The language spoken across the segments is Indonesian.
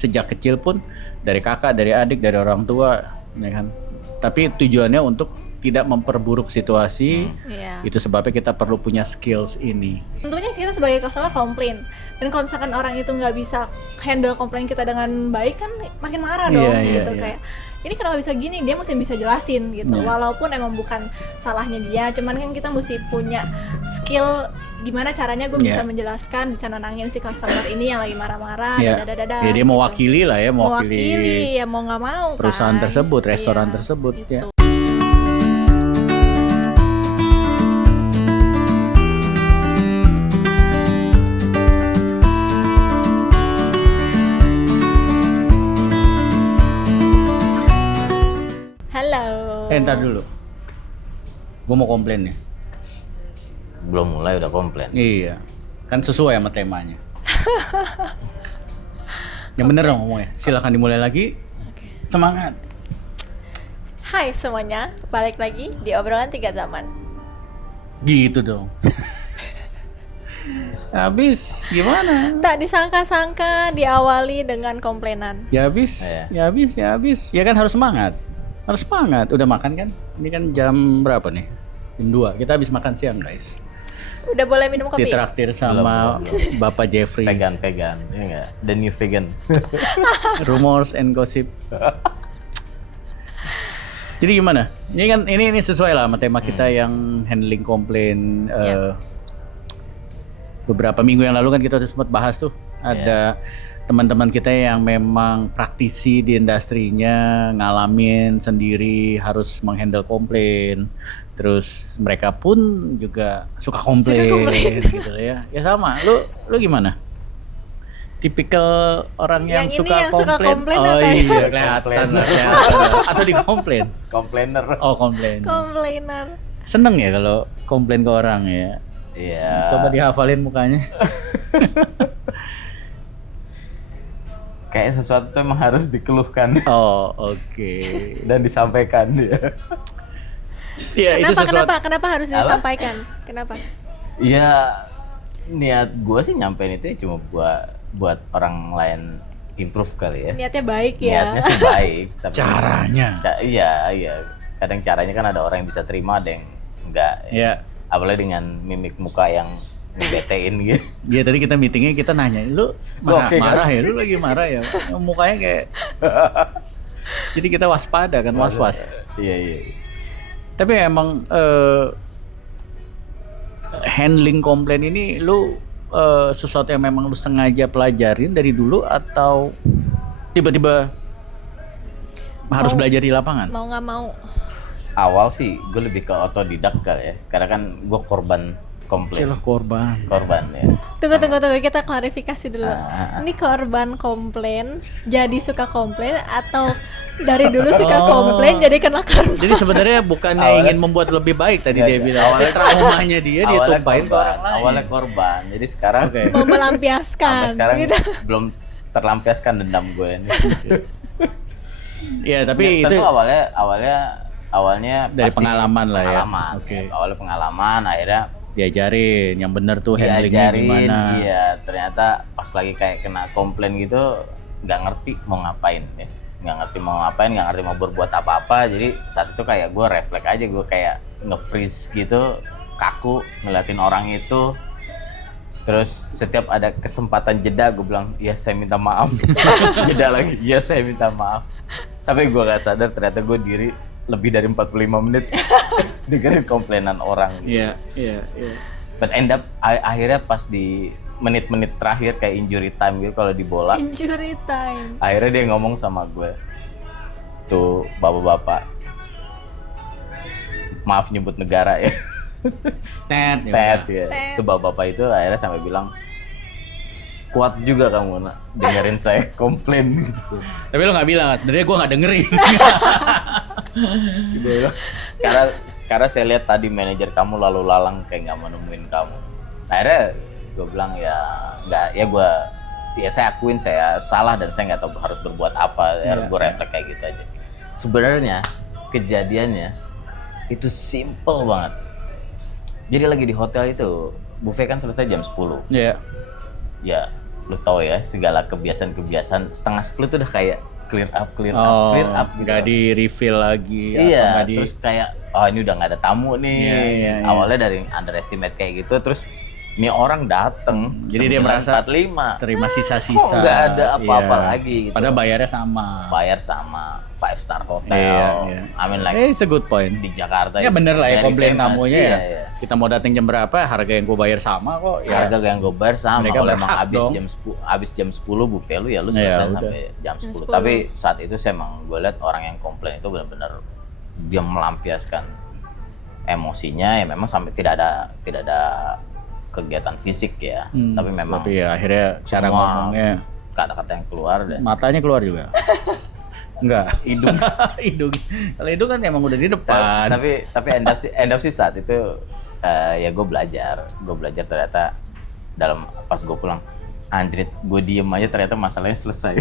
sejak kecil pun dari kakak, dari adik, dari orang tua, ya kan. Tapi tujuannya untuk tidak memperburuk situasi. Itu sebabnya kita perlu punya skills ini. Tentunya kita sebagai customer komplain, dan kalau misalkan orang itu nggak bisa handle komplain kita dengan baik kan makin marah dong gitu. Kayak ini kenapa bisa gini, dia mesti bisa jelasin gitu. Walaupun emang bukan salahnya dia, cuman kan kita mesti punya skill gimana caranya gue bisa menjelaskan, bisa nenangin si customer ini yang lagi marah-marah, ya dia mewakili lah ya, mewakili ya mau nggak mau perusahaan kan? tersebut, restoran tersebut gitu. ya. Halo. Ntar dulu, gue mau komplain nih. Belum mulai udah komplain. Iya, kan sesuai sama temanya. Yang bener dong ngomongnya. Silakan dimulai lagi. Semangat. Hai semuanya, balik lagi di obrolan 3 zaman. Gitu dong. Habis gimana? Tak disangka-sangka diawali dengan komplainan. Ya habis. Ya kan harus semangat. Harus semangat. Udah makan kan? Ini kan jam berapa nih? Jam 2. Kita habis makan siang, guys. Udah boleh minum kopi? Ditraktir sama belum. Bapak Jeffrey. Vegan, ya enggak? The new vegan. Rumors and gossip. Jadi gimana? Ini sesuai lah sama tema kita yang handling komplain. Beberapa minggu yang lalu kan kita sempat bahas tuh. Ada teman-teman kita yang memang praktisi di industrinya, ngalamin sendiri harus menghandle komplain. Terus mereka pun juga suka komplain gitu ya. Ya sama. Lu gimana? Tipikal orang yang suka komplain. Oh iya, kelihatan. Atau dikomplain? Komplainer. Oh, komplain. Komplainer. Seneng ya kalau komplain ke orang ya. Iya. Coba dihafalin mukanya. Kayak sesuatu emang harus dikeluhkan. Oh, oke. Dan disampaikan ya. Iya, itu sesuatu. Kenapa harus disampaikan? Kenapa? Iya, niat gue sih nyampein itu cuma buat orang lain improve kali ya. Niatnya baik ya. Niatnya sih baik, tapi caranya. Iya. Kadang caranya kan ada orang yang bisa terima, ada yang enggak. Iya. Apalagi dengan mimik muka yang ngebetein gitu. Iya, tadi kita meetingnya kita nanya, lu marah ya? Lu lagi marah ya? Mukanya kayak. Jadi kita waspada kan, was-was. Iya. Tapi emang handling komplain ini lu sesuatu yang memang lu sengaja pelajarin dari dulu atau tiba-tiba harus belajar di lapangan? Mau nggak mau. Awal sih gue lebih ke otodidak kali ya, karena kan gue korban komplain. Celah korban ya. Tunggu, kita klarifikasi dulu. Ini korban komplain, jadi suka komplain atau dari dulu suka komplain jadi kena karma? Jadi sebenarnya bukannya ingin membuat lebih baik tadi dia bilang. Awalnya traumanya dia tumpahin ke orang lain. Awalnya korban, jadi sekarang mau melampiaskan. Sampai sekarang belum terlampiaskan dendam gue ini. Ya tapi itu awalnya dari pengalaman lah ya. Awalnya pengalaman, akhirnya diajarin yang benar tuh handlingnya gimana. Iya, ternyata pas lagi kayak kena komplain gitu nggak ngerti mau ngapain ya. Nggak ngerti mau berbuat apa-apa. Jadi saat itu kayak gue refleks aja, gue kayak nge-freeze gitu, kaku ngeliatin orang itu. Terus setiap ada kesempatan jeda gue bilang, iya saya minta maaf. Jeda lagi, iya saya minta maaf. Sampai gue gak sadar ternyata gue diri lebih dari 45 menit dengerin komplainan orang. Iya. But end up akhirnya pas di menit-menit terakhir kayak injury time gitu kalau di bola. Injury time. Akhirnya dia ngomong sama gue, tuh bapak-bapak, maaf nyebut negara ya. Tet ya. Tuh bapak-bapak itu akhirnya sampai bilang, kuat juga kamu nak dengerin saya komplain gitu. Tapi lo nggak bilang, sebenarnya gue nggak dengerin. Sekarang saya lihat tadi manajer kamu lalu lalang kayak nggak menemuin kamu. Akhirnya gue bilang saya akuin saya salah dan saya nggak tahu harus berbuat apa. Gue refleks kayak gitu aja. Sebenarnya kejadiannya itu simple banget. Jadi lagi di hotel itu buffet kan selesai jam 10. Iya. Ya, lu tahu ya segala kebiasaan setengah 10 tuh udah kayak clear up Oh, gitu. nggak di refill lagi. Iya, nggak di, terus kayak oh ini udah nggak ada tamu nih. Iya. Awalnya dari underestimate kayak gitu, terus ini orang dateng. Jadi dia merasa 45. terima Kok sisa-sisa. nggak ada apa-apa Iya. lagi gitu. Padahal bayarnya sama. Bayar sama 5-star hotel. Iya. I mean like It's a good point. di Jakarta. Ya is bener lah ya, very komplain famous. tamunya ya. Iya. Kita mau datang jam berapa, harga yang gue bayar sama kok. Ya, Harga yang gue bayar sama. Mereka Kalau emang berhak habis dong. jam 10 buffet lu ya lu Iya, selesai udah. sampai jam 10. 10. Tapi saat itu saya emang gue lihat orang yang komplain itu benar-benar dia melampiaskan emosinya ya, memang sampai tidak ada kegiatan fisik ya. Tapi memang tapi ya akhirnya cara semua ngomongnya kata-kata yang keluar dan matanya keluar juga. Enggak, hidung. hidung. Kalau hidung kan emang udah di depan. tapi end of sih saat itu ya gue belajar ternyata dalam pas gue pulang anjrit gue diem aja ternyata masalahnya selesai.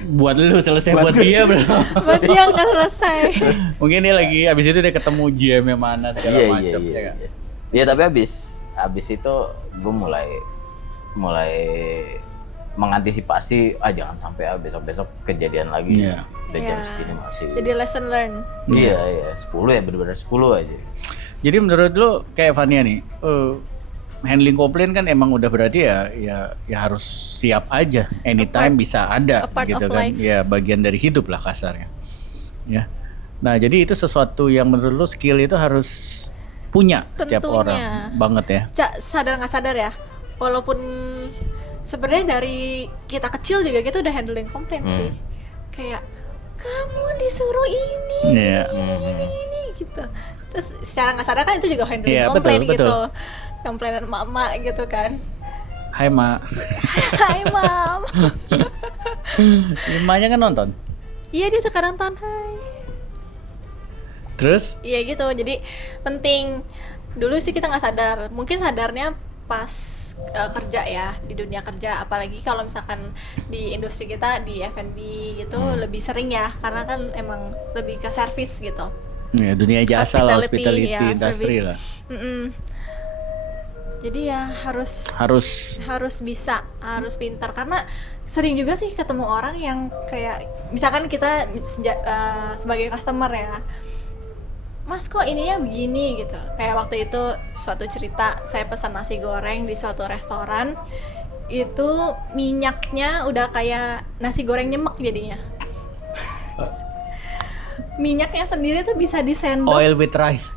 Buat lu selesai, buat dia belum. Buat dia nggak selesai. Mungkin dia lagi abis itu dia ketemu GM yang mana segala Iya, macam iya. ya kan? Iya, tapi abis itu gue mulai mengantisipasi jangan sampai besok kejadian lagi. Iya. Udah jam Iya. segini masih. Jadi lesson learn. Iya 10 ya benar-benar 10 aja. Jadi menurut lu kayak Fania nih, handling komplain kan emang udah berarti ya harus siap aja, anytime bisa ada a part gitu of kan. life. Ya bagian dari hidup lah kasarnya. Ya. Nah, jadi itu sesuatu yang menurut lu skill itu harus punya setiap Tentunya. orang banget ya. Sadar nggak sadar ya, walaupun sebenarnya dari kita kecil juga kita udah handling komplain sih. Kayak kamu disuruh ini, Iya. ini gitu. Terus secara nggak sadar kan itu juga handling Iya, komplain betul, gitu. betul. Komplainan mama gitu kan. Hai Ma. Hai mam. Emaknya kan nonton. Iya dia sekarang tahun hai. Terus Iya gitu, jadi penting. Dulu sih kita nggak sadar, mungkin sadarnya pas kerja ya, di dunia kerja. Apalagi kalau misalkan di industri kita, di F&B gitu lebih sering ya, karena kan emang lebih ke service gitu. ya dunia jasa lah, Hospitality, hospitality ya, industry service. lah. Jadi ya harus bisa, harus pintar, karena sering juga sih ketemu orang yang kayak misalkan kita sebagai customer ya, Mas kok ininya begini gitu. Kayak waktu itu suatu cerita, saya pesan nasi goreng di suatu restoran, itu minyaknya udah kayak nasi goreng nyemek jadinya. Minyaknya sendiri tuh bisa disendok. Oil with rice.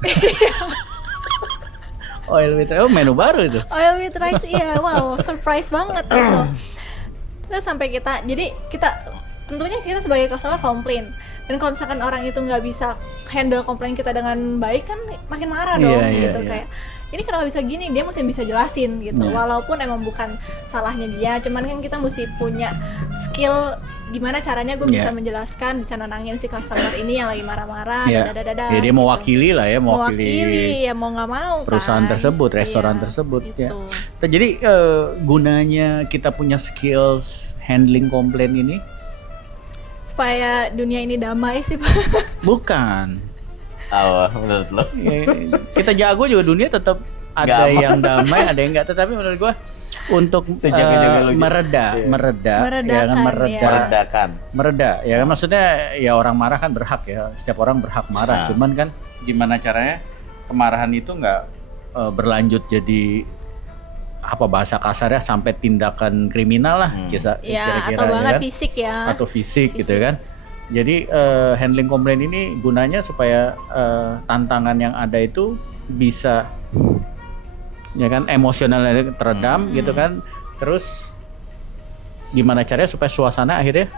Oil with rice, oh menu baru itu. Oil with rice, iya, wow, surprise banget gitu. Terus sampai kita tentunya kita sebagai customer komplain, dan kalau misalkan orang itu nggak bisa handle komplain kita dengan baik kan makin marah dong. Iya, gitu. iya. Kayak ini kenapa bisa gini, dia mesti bisa jelasin gitu. Iya. Walaupun emang bukan salahnya dia, cuman kan kita mesti punya skill gimana caranya gue bisa Iya. menjelaskan, bisa nenangin si customer ini yang lagi marah-marah. Ya, ya dia mewakili lah ya, mewakili ya mau nggak mau perusahaan kan. tersebut, restoran Iya, tersebut ya. gitu. Jadi gunanya kita punya skills handling komplain ini Supaya dunia ini damai sih Pak. bukan. Menurut lo? Ya, kita jago juga dunia tetap ada Nggak aman. yang damai, ada yang enggak. Tetapi menurut gua untuk Sejaga-jaga lu gitu. mereda, Iya. Meredakan, ya. Meredakan. mereda ya kan, maksudnya ya orang marah kan berhak ya, setiap orang berhak marah. Nah. Cuman kan gimana caranya kemarahan itu nggak berlanjut jadi apa bahasa kasarnya sampai tindakan kriminal lah, Ya, kira-kira atau ya bahkan kan? fisik ya. Atau fisik gitu Fisik. kan. Jadi handling komplain ini gunanya supaya tantangan yang ada itu bisa ya kan emosionalnya teredam gitu kan. Terus gimana caranya supaya suasana akhirnya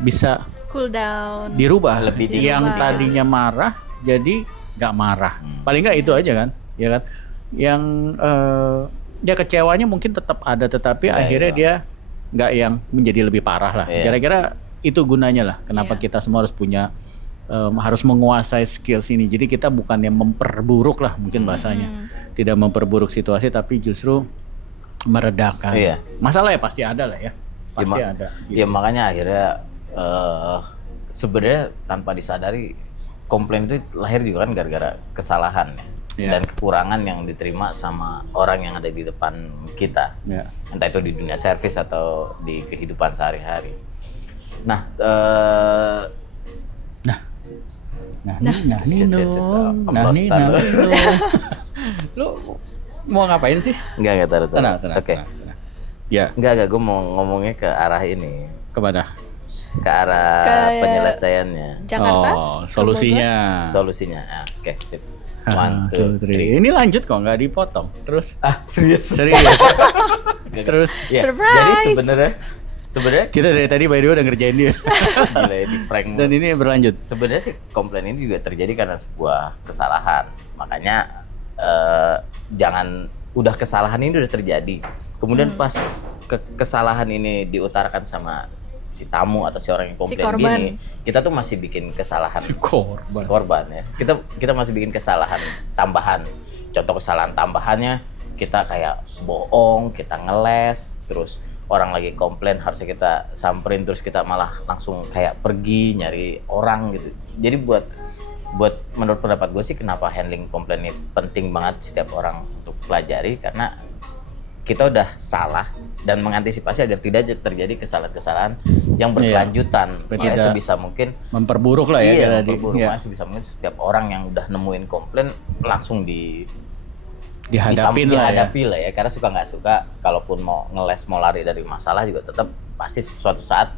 bisa Cool down. dirubah, Lebih dingin. yang Dirubah. tadinya marah jadi nggak marah. Paling nggak itu aja kan, ya kan. Yang dia kecewanya mungkin tetap ada, tetapi akhirnya dia nggak yang menjadi lebih parah lah. Iya. Kira-kira itu gunanya lah. Kenapa Iya. kita semua harus punya harus menguasai skills ini. Jadi kita bukan yang memperburuk lah mungkin bahasanya, tidak memperburuk situasi, tapi justru meredakan. Iya. Masalah ya pasti ada lah ya, pasti Ya, ada. Ya makanya akhirnya sebenarnya tanpa disadari komplain itu lahir juga kan gara-gara kesalahan ya. dan kekurangan yang diterima sama orang yang ada di depan kita. Entah itu di dunia servis atau di kehidupan sehari-hari. Nah, Lu mau ngapain sih? Enggak taruh. Tenang. Oke. Ya. Enggak, gue mau ngomongnya ke arah ini. Kemana? Ke arah penyelesaiannya. Jakarta. Oh, solusinya. Solusinya. Oke, sip. 1, 2, 3. Ini lanjut kok, nggak dipotong. Terus? Serius. Terus? Ya, Surprise. jadi sebenarnya Kita dari tadi by the way udah ngerjain dia. gila di prank. Dan ini berlanjut. Sebenarnya sih komplain ini juga terjadi karena sebuah kesalahan. Makanya jangan udah kesalahan ini udah terjadi. Kemudian pas kesalahan ini diutarakan sama si tamu atau si orang yang komplain gini, kita tuh masih bikin kesalahan si korban ya. Kita masih bikin kesalahan tambahan. Contoh kesalahan tambahannya kita kayak bohong, kita ngeles, terus orang lagi komplain harusnya kita samperin terus kita malah langsung kayak pergi nyari orang gitu. Jadi buat menurut pendapat gue sih kenapa handling komplain ini penting banget setiap orang untuk pelajari, karena kita udah salah dan mengantisipasi agar tidak terjadi kesalahan-kesalahan yang berkelanjutan. Makanya sebisa mungkin memperburuk lah ya. Iya, memperburuk. Makanya sebisa mungkin setiap orang yang udah nemuin komplain langsung dihadapi lah ya. Karena suka nggak suka, kalaupun mau ngeles mau lari dari masalah juga tetap pasti suatu saat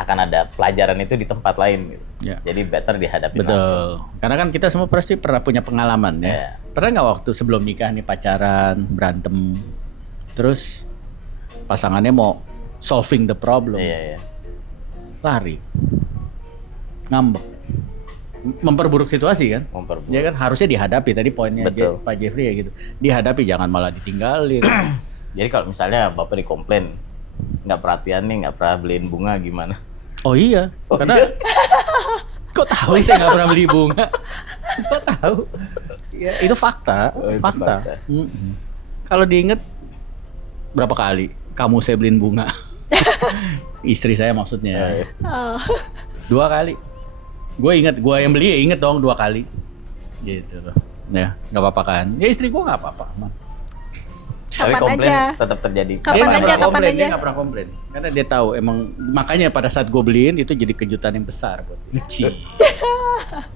akan ada pelajaran itu di tempat lain gitu. Jadi better dihadapi langsung. Karena kan kita semua pasti pernah punya pengalaman ya. Pernah nggak waktu sebelum nikah nih pacaran, berantem, terus pasangannya mau solving the problem, lari, ngambek, memperburuk situasi kan? Ya kan harusnya dihadapi, tadi poinnya Pak Jeffrey ya gitu. Dihadapi, jangan malah ditinggalin. Jadi kalau misalnya Bapak dikomplain nggak perhatian nih, nggak pernah beliin bunga gimana? Oh iya, karena kok tahu saya nggak pernah beli bunga? Kok tahu? Ya, itu fakta. Kalau diinget berapa kali kamu saya beliin bunga? Istri saya maksudnya. 2 kali. Gue inget, gue yang beli inget dong 2 kali. Gitu loh. Ya, nggak apa-apa kan? Ya istri gue nggak apa-apa. Tapi komplain tetap terjadi. Kapan aja. Dia nggak pernah komplain. Karena dia tahu emang, makanya pada saat gue beliin itu jadi kejutan yang besar buat dia.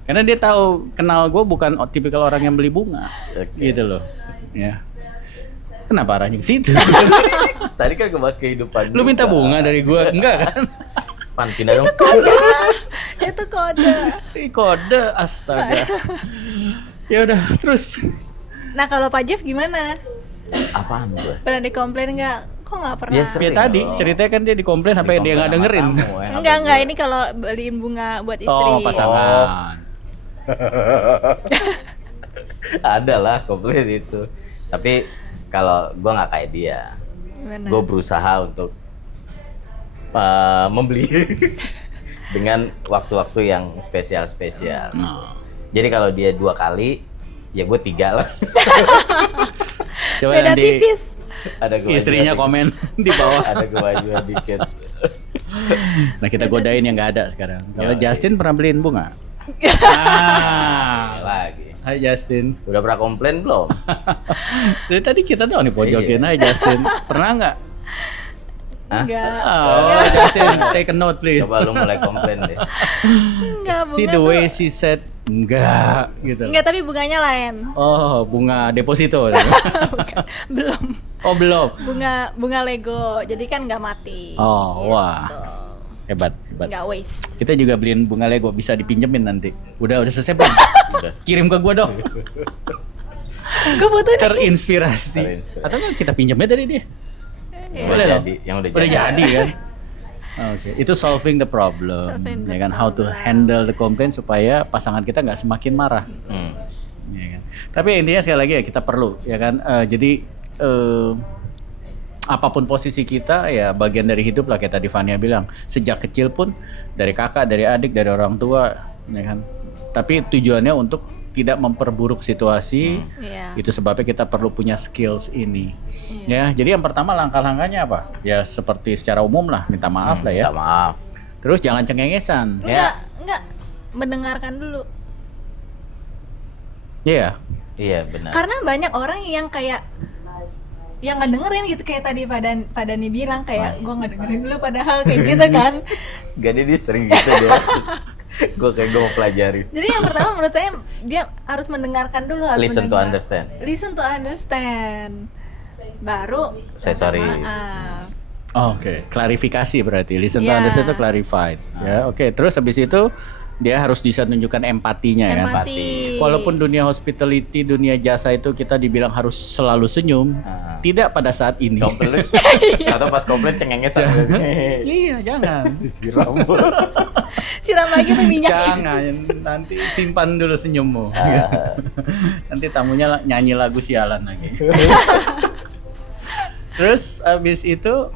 Karena dia tahu, kenal gue bukan tipikal orang yang beli bunga. Gitu loh. Ya. Kenapa arahnya ke situ? Tadi kan gue bahas kehidupan. Lu minta bunga dari gue, enggak kan? Pan, pindah dong. Itu kode. Kode, astaga. Ya udah, terus. Nah kalau Pak Jeff gimana? Apaan gue? Pernah dikomplain nggak? Kok nggak pernah? Ya tadi ceritanya kan dia dikomplain sampai dia nggak dengerin. Enggak, ini kalau beliin bunga buat istri. Oh, pasangan. Ada lah komplain itu. Tapi kalau gue nggak kayak dia, gue berusaha untuk membeli dengan waktu-waktu yang spesial-spesial. Jadi kalau dia 2 kali, ya gue 3 lah. Coba beda nanti tipis. Ada istrinya komen di bawah. Ada gue dikit. Nah kita godain yang nggak ada sekarang. Kalau Justin pernah beliin bunga? Lagi. Hai Justin. Udah pernah komplain belum? Dari tadi kita doang nih pojokin. Hai Justin. Pernah nggak? Enggak. Oh Justin, take a note please. Coba lu mulai komplain deh. Enggak, See the way she said enggak gitu. Enggak, tapi bunganya lain. Oh, bunga deposito. Bukan, belum. Oh, belum. Bunga Lego. Jadi kan nggak mati. Oh, gitu. wah. Hebat. Nggak waste. Kita juga beliin bunga Lego, bisa dipinjemin nanti. Udah selesai belum? Udah. Kirim ke gua dong. Gue butuh nih. Terinspirasi. Atau nggak kita pinjemnya dari dia? Boleh dong. Yang udah jadi kan. Oke, itu solving the problem, ya kan, how to handle the complaint supaya pasangan kita nggak semakin marah. Ya kan? Tapi intinya sekali lagi ya kita perlu, ya kan, jadi apapun posisi kita ya bagian dari hidup lah, kayak tadi Fania bilang, sejak kecil pun dari kakak, dari adik, dari orang tua, ya kan. Tapi tujuannya untuk tidak memperburuk situasi. Itu sebabnya kita perlu punya skills ini. Ya, jadi yang pertama langkah-langkahnya apa? Ya seperti secara umum lah, minta maaf lah ya. Minta maaf. Terus jangan cengengesan. Enggak, mendengarkan dulu. Iya. Iya benar. Karena banyak orang yang kayak yang nggak dengerin gitu, kayak tadi Pak Dani bilang kayak gue nggak dengerin dulu padahal kayak gitu kan. Gak dia sering gitu dia. Gue mau pelajari. Jadi yang pertama menurut saya dia harus mendengarkan dulu, harus Listen to mendengar. understand. Listen to understand. Baru Say sorry. maaf. Oke, klarifikasi berarti. Listen to Iya. understand itu clarified. Ya, oke. Terus habis itu dia harus bisa tunjukkan empatinya ya. Empati. Walaupun dunia hospitality, dunia jasa itu kita dibilang harus selalu senyum, tidak pada saat ini. Komplain. Atau pas komplain cengengesan. Iya, jangan. Disiram. Siram lagi tuh minyak. Jangan, nanti simpan dulu senyummu. Nanti tamunya nyanyi lagu sialan lagi. Terus abis itu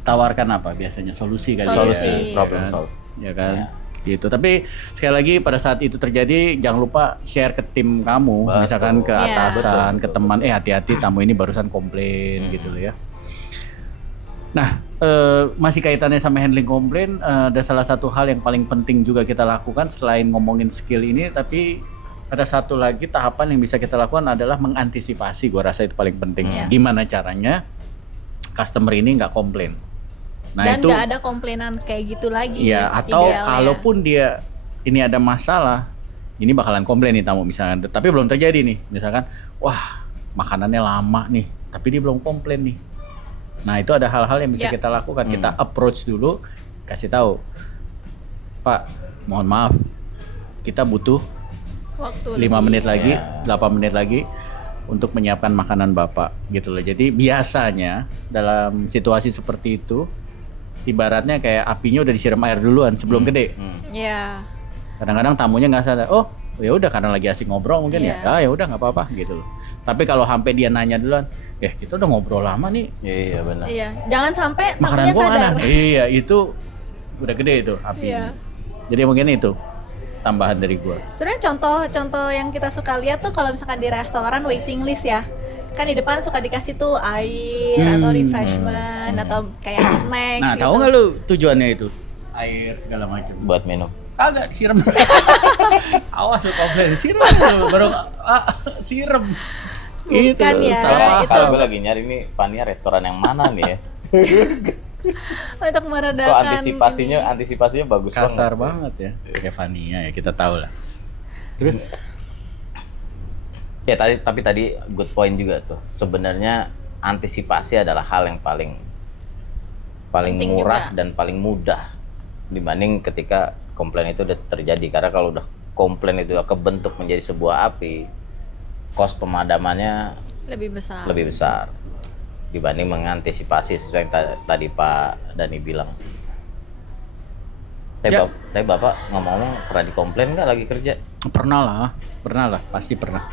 tawarkan apa biasanya? Solusi kan? Solusi. Problem solve. Ya kan? Gitu. Tapi sekali lagi pada saat itu terjadi jangan lupa share ke tim kamu, Betul. misalkan ke Iya. atasan, Betul, ke teman, hati-hati tamu ini barusan komplain gitu loh ya. Nah, masih kaitannya sama handling komplain, ada salah satu hal yang paling penting juga kita lakukan selain ngomongin skill ini, tapi ada satu lagi tahapan yang bisa kita lakukan adalah mengantisipasi. Gua rasa itu paling penting. Iya. Gimana caranya customer ini nggak komplain? Nah, Dan itu nggak ada komplainan kayak gitu lagi. ya, atau idealnya. kalaupun dia ini ada masalah, ini bakalan komplain nih tamu misalkan, tapi belum terjadi nih, misalkan, wah makanannya lama nih, tapi dia belum komplain nih. Nah itu ada hal-hal yang bisa Ya. kita lakukan, kita approach dulu, kasih tahu, Pak, mohon maaf, kita butuh waktu 5 menit lagi, Ya. 8 menit lagi untuk menyiapkan makanan Bapak gitu loh. Jadi biasanya dalam situasi seperti itu, ibaratnya kayak apinya udah disiram air duluan sebelum gede. Ya. Kadang-kadang tamunya nggak sadar, oh ya udah karena lagi asik ngobrol mungkin Iya. ya udah nggak apa-apa gitu loh. Tapi kalau sampai dia nanya duluan, kita udah ngobrol lama nih, Iya benar. Iya, jangan sampai makanan tamunya gua sadar. mana? Iya itu udah gede itu apinya. Iya. Jadi mungkin itu tambahan dari gua. Sebenarnya contoh yang kita suka lihat tuh kalau misalkan di restoran waiting list ya, kan di depan suka dikasih tuh air atau refreshment atau kayak snacks Nah gitu. tahu nggak lu tujuannya itu? Air segala macam. Buat minum. Kagak siram. Awas lu komplain, siram lu baru siram. Bukan Itu ya, salah itu. Kalau paham. gue lagi nyari nih Fania restoran yang mana nih ya? Untuk Kok meredakan antisipasinya bagus Kasar banget. banget ya. Kayak Fania ya kita tahu lah. Terus Ya tapi tadi good point juga tuh. Sebenarnya antisipasi adalah hal yang paling Penting murah juga. dan paling mudah dibanding ketika komplain itu udah terjadi. Karena kalau udah komplain itu udah kebentuk menjadi sebuah api, kos pemadamannya lebih besar. lebih besar dibanding mengantisipasi sesuai yang tadi Pak Dani bilang. Ya. Tapi Bapak ngomong-ngomong pernah dikomplain nggak lagi kerja? pernah lah, pasti pernah.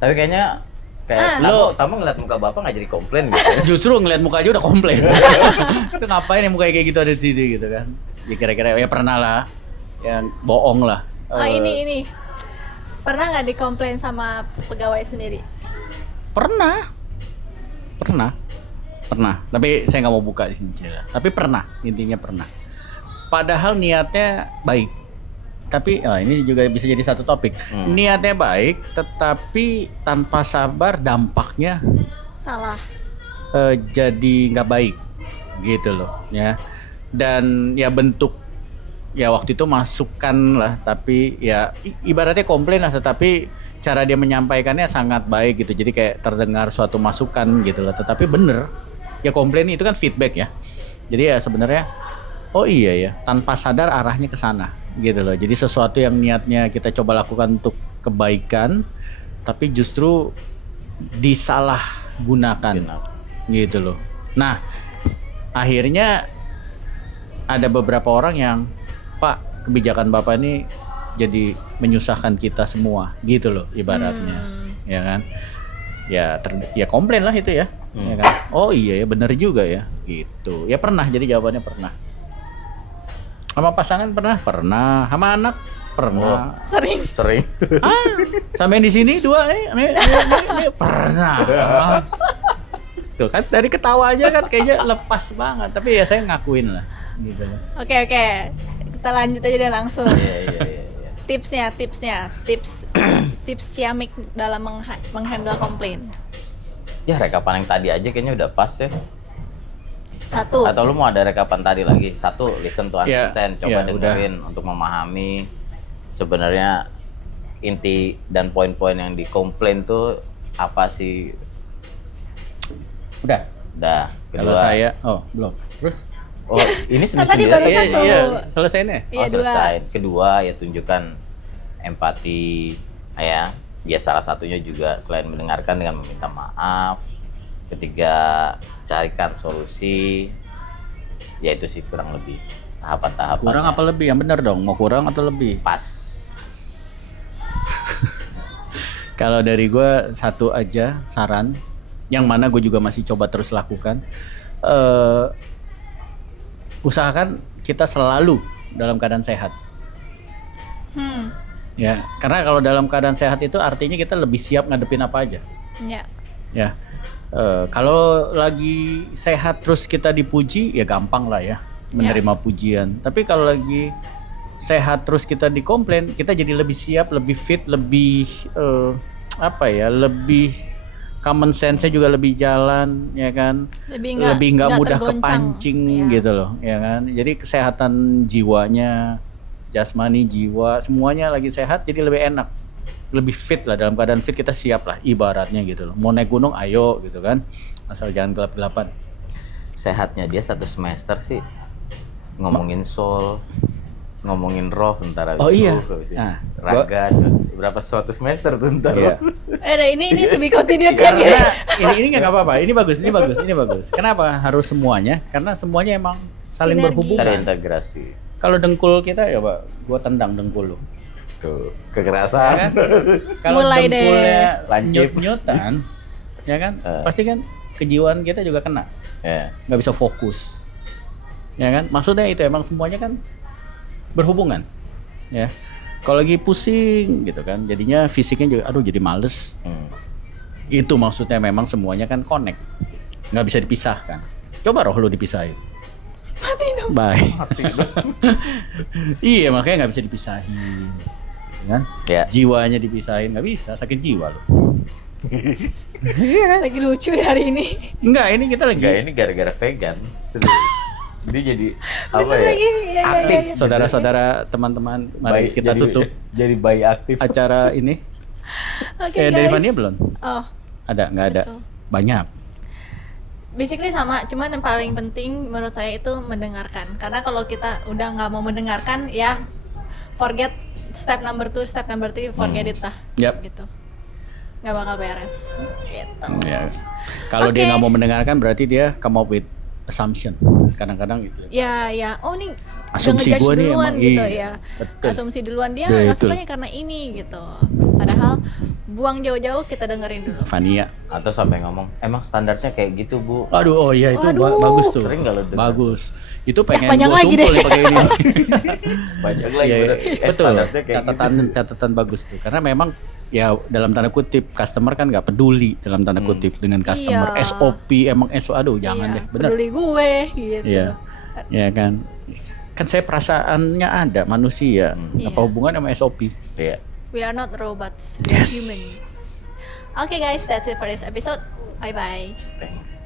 Tapi kayaknya tamu ngeliat muka Bapak nggak jadi komplain gitu ya. Justru ngeliat muka aja udah komplain. Itu ngapain ya muka kayak gitu ada di sini gitu kan? Ya kira-kira ya pernah lah, yang bohong lah. Oh ini pernah nggak dikomplain sama pegawai sendiri? Pernah. Tapi saya nggak mau buka di sini Cila. Tapi pernah, intinya pernah. Padahal niatnya baik. Tapi ini juga bisa jadi satu topik. Niatnya baik, tetapi tanpa sabar dampaknya Salah. jadi nggak baik, gitu loh, ya. Dan ya bentuk ya waktu itu masukan lah, tapi ya ibaratnya komplain lah, tetapi cara dia menyampaikannya sangat baik gitu. Jadi kayak terdengar suatu masukan gitu loh, tetapi bener ya komplain itu kan feedback ya. Jadi ya sebenarnya oh iya ya, tanpa sadar arahnya ke sana gitu loh. Jadi sesuatu yang niatnya kita coba lakukan untuk kebaikan tapi justru disalahgunakan gitu loh. Nah, akhirnya ada beberapa orang yang, Pak, kebijakan Bapak ini jadi menyusahkan kita semua gitu loh ibaratnya. Ya kan? Ya komplain lah itu ya. Ya kan? Oh iya ya, bener juga ya gitu. Ya pernah, jadi jawabannya pernah. Sama pasangan pernah? Pernah. Sama anak? Pernah. Sering. Sampai di sini dua nih, pernah. Tuh kan dari ketawa aja kan kayaknya lepas banget. Tapi ya saya ngakuin lah gitu. Oke. Kita lanjut aja deh langsung. Iya. tips Ciamik dalam menghandle komplain. Ya rekapan yang tadi aja kayaknya udah pas ya. Satu. Atau lu mau ada rekapan tadi lagi? Satu, listen to understand, coba dengerin udah. untuk memahami sebenarnya inti dan poin-poin yang dikomplain tuh apa sih. Udah. Kalau Kedua, saya, belum. Terus? oh ini Kan tadi sendiri. baru satu. Iya, selesai nih. Iya, dua. Selesai. Kedua ya tunjukkan empati ya. Ya salah satunya juga selain mendengarkan dengan meminta maaf. Ketiga, carikan solusi. Ya itu sih kurang lebih tahapan-tahapan. Kurang apa lebih? Yang benar dong. Mau kurang atau lebih? Pas. Kalau dari gue satu aja saran, yang mana gue juga masih coba terus lakukan. Usahakan kita selalu dalam keadaan sehat. Ya, karena kalau dalam keadaan sehat itu artinya kita lebih siap ngadepin apa aja. Ya. Ya, kalau lagi sehat terus kita dipuji, ya gampang lah ya menerima pujian. Tapi kalau lagi sehat terus kita dikomplain, kita jadi lebih siap, lebih fit, lebih lebih common sense-nya juga lebih jalan, ya kan? Lebih nggak mudah kepancing gitu loh, ya kan? Jadi kesehatan jiwanya, jasmani, jiwa, semuanya lagi sehat, jadi lebih enak, lebih fit lah. Dalam keadaan fit kita siap lah, ibaratnya gitu loh. Mau naik gunung, ayo gitu kan, asal jangan gelap-gelapan. Sehatnya dia 1 semester sih ngomongin soul, ngomongin roh bentar habis. Oh iya. Nah, raga terus berapa 100 semester tuh ntar. Iya. Ini to be continued ya. ini nggak apa-apa, ini bagus. Kenapa harus semuanya? Karena semuanya emang saling Sinergi. berhubungan. Terintegrasi. Kalau dengkul kita ya Pak, gua tendang dengkul lu. Tuh, kekerasan. Kalau Mulai dengkulnya Lancip. nyut-nyutan, ya kan? Pasti kan kejiwaan kita juga kena. Ya. Nggak bisa fokus. Ya kan? Maksudnya itu emang semuanya kan berhubungan. Ya. Kalau lagi pusing gitu kan, jadinya fisiknya juga aduh jadi males. Itu maksudnya memang semuanya kan connect. Nggak bisa dipisahkan. Coba roh lu dipisahin. Mati dong. Bye. Iya, makanya nggak bisa dipisahin. Gitu kan? Ya. Jiwanya dipisahin nggak bisa, sakit jiwa lo. Lagi lucu ya hari ini. Enggak, ini kita lagi. Enggak, ini gara-gara vegan. Serius. Dia jadi apa Bener ya? lagi, iya. Saudara-saudara, teman-teman, mari kita tutup Jadi bayi aktif. acara ini. Oke, Dari guys. Fania belum? Oh, Ada? Nggak ada? Betul. Banyak. basically sama, cuman yang paling penting menurut saya itu mendengarkan. Karena kalau kita udah nggak mau mendengarkan, ya forget step number 2, step number 3, forget it lah. Yap. Gitu. Nggak bakal beres. Gitu. Ya. Kalau dia nggak mau mendengarkan berarti dia come up with assumption. Kadang-kadang gitu. Ya. Oh nih Asumsi udah ngejudge gua nih duluan emang, gitu iya, ya. betul. Asumsi duluan dia nggak Betul. sukanya karena ini gitu. Padahal buang jauh-jauh, kita dengerin dulu. Fania. Atau sampai ngomong, emang standarnya kayak gitu bu. Aduh, oh iya itu Aduh. bagus tuh. Sering nggak lo dengar? Bagus. Itu pengen panjang gua lagi sumpul deh. nih pakai ini. Banyak lagi. Iya, bener. betul. Standarnya kayak Catatan bagus tuh. Karena memang ya dalam tanda kutip customer kan nggak peduli dalam tanda kutip dengan customer. Iya. SOP emang aduh jangan Iya, deh. Benar. peduli gue gitu. Iya. Ya kan. Kan saya perasaannya ada manusia. Iya. Apa hubungan sama SOP? Iya. We are not robots, we are Yes. humans. Okay guys, that's it for this episode. Bye bye. Thanks.